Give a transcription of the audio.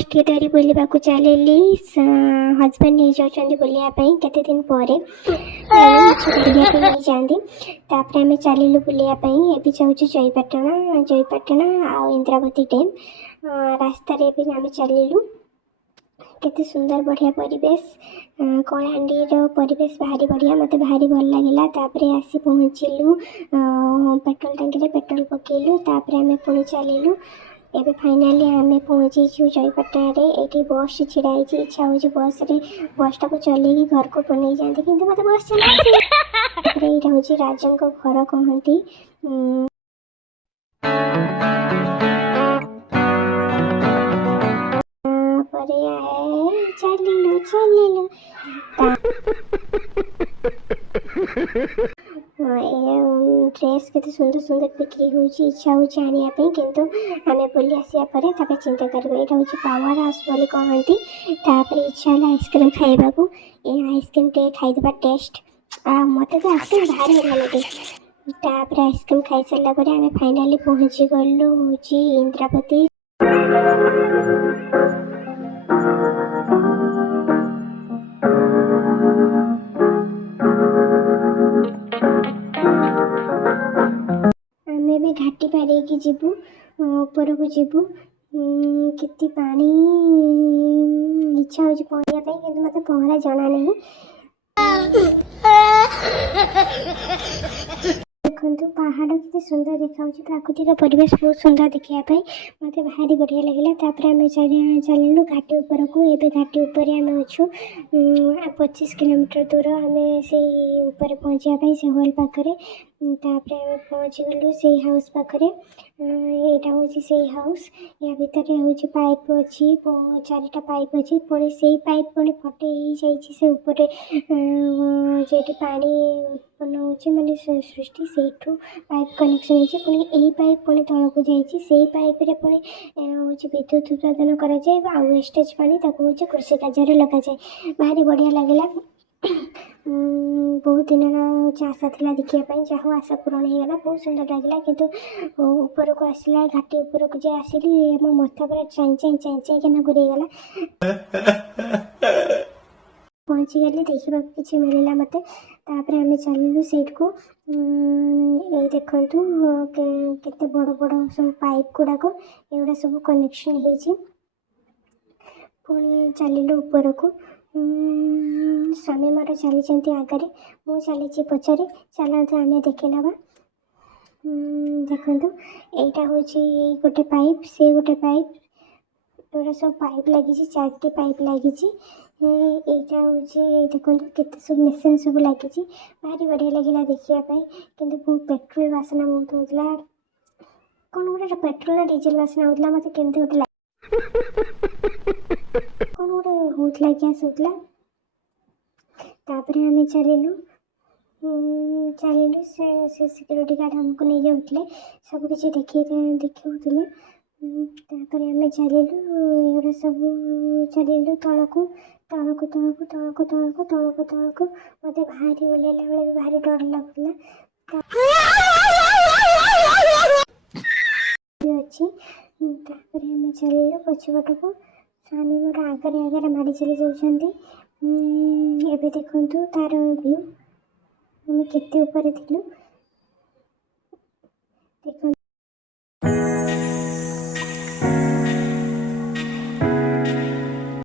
just Kedari बुलवा चलि husband नहीं जाऊँ बुलायापी केते दिन पर नहीं जाती आम चलू बुलायापी ये जाऊँ जयपाटना आ इंद्रावती डैम रास्त आम चलू केते सुंदर बढ़िया परिवेश कलाहांडी परिवेश भारी बढ़िया मत भारी भल लगे तापर आसी पहुँचलु पेट्रोल टांकी पेट्रोल पकेलु तापर आम पुणी चलू एबे फाइनाली आम पहुँचीचु जयपाटना ये बस छिड़ाई इच्छा हो बसटा को चल घर को नहीं जाती कि मत बस चला यहाँ हूँ राजा घर कहती चलू चलू ड्रेस के सुंदर सुंदर बिक्री हो इच्छा हो किंतु आम बुली आसा चिंता करें यहाँ हूँ पावर हाउस बोली कहती इच्छा है आइसक्रीम खाइबा को आइसक्रीम टे खाईदे टेस्ट मत तो आइसक्रीम भारी बढ़िया लगे तापर आइसक्रीम खाई सारापर आम फाइनाली पहुँची गलु हूँ इंद्रावती भी घाटी पारे की जीवु ऊपर को जीवु केती पानी इच्छा हो पहरिया कि मत पहरा जना नहीं देखो पहाड़ के सुंदर देखा प्राकृतिक परिवेश बहुत सुंदर देखापी मत भारी बढ़िया लगे आम चलू घाटी उपर को ये घाटी उपर आम अच्छु 25 किलोमीटर दूर आम से ऊपर पहुँचापी से हॉल पाखे तापर आम पहुँची गलु से हाउस पाखे यहाँ हूँ से हाउस या भितर हूँ पाइप अच्छी 4टा पाइप अच्छी पुणी से पाइप पुणी फटे से ऊपर जो पानी उत्पन्न हो माने सृष्टि से पाइप कनेक्शन होती पुणी यही पाइप पुणी तल को जाइए पाइप पुणी हूँ विद्युत उत्पादन कराए वेस्टेज पानी हूँ कृषि कार्य लग जाए भारी बढ़िया लगे बहुत दिन आशा था देखापी जहाँ आशा पूरण होगा बहुत सुंदर लगे किंतु ऊपर को आसला घाटी ऊपर को जो आसली मो मथा पूरा चाई चाई चाई चाई के घूरीगला पहुँची गली देखा किसी मिलला मत तापर आम चलू सेठ को ये देखु केते बड़ बड़ सब पाइप गुड़ाक एगुड़ा सब कनेक्शन हो पुणी चलू ऊपर को स्वामी मोर चली आगे मु चली पचारे चलते आम देखी नवा देखु यहाँ हूँ गोटे पाइप से गोटे पाइप एगुड़ा सब पाइप लगी 4टी पाइप लगी यहाँ हूँ देखो केते सब मेसीन सब लगी भारी बढ़िया लगे देखापी कि पेट्रोल बासना बहुत होता कौन गोटे पेट्रोल ना डीजेल बासना होता मत केमती गोटे कौन गोटे होता गैस होता तापर आम चलू चलू से सिक्योरिटी गार्ड हमको नहीं जाऊे सबकि देखते तापर आम चलू एगुड़ा सब चलू तलू तलक तलक तलक तलक तलक तलक मत भारी ओल्ला बेले भारी डर लगुला अच्छी आम चलू पछपट को स्वामी मोर आगे आगे माड़ी चली जाती देखु तार व्यू आम केते ऊपर थिलु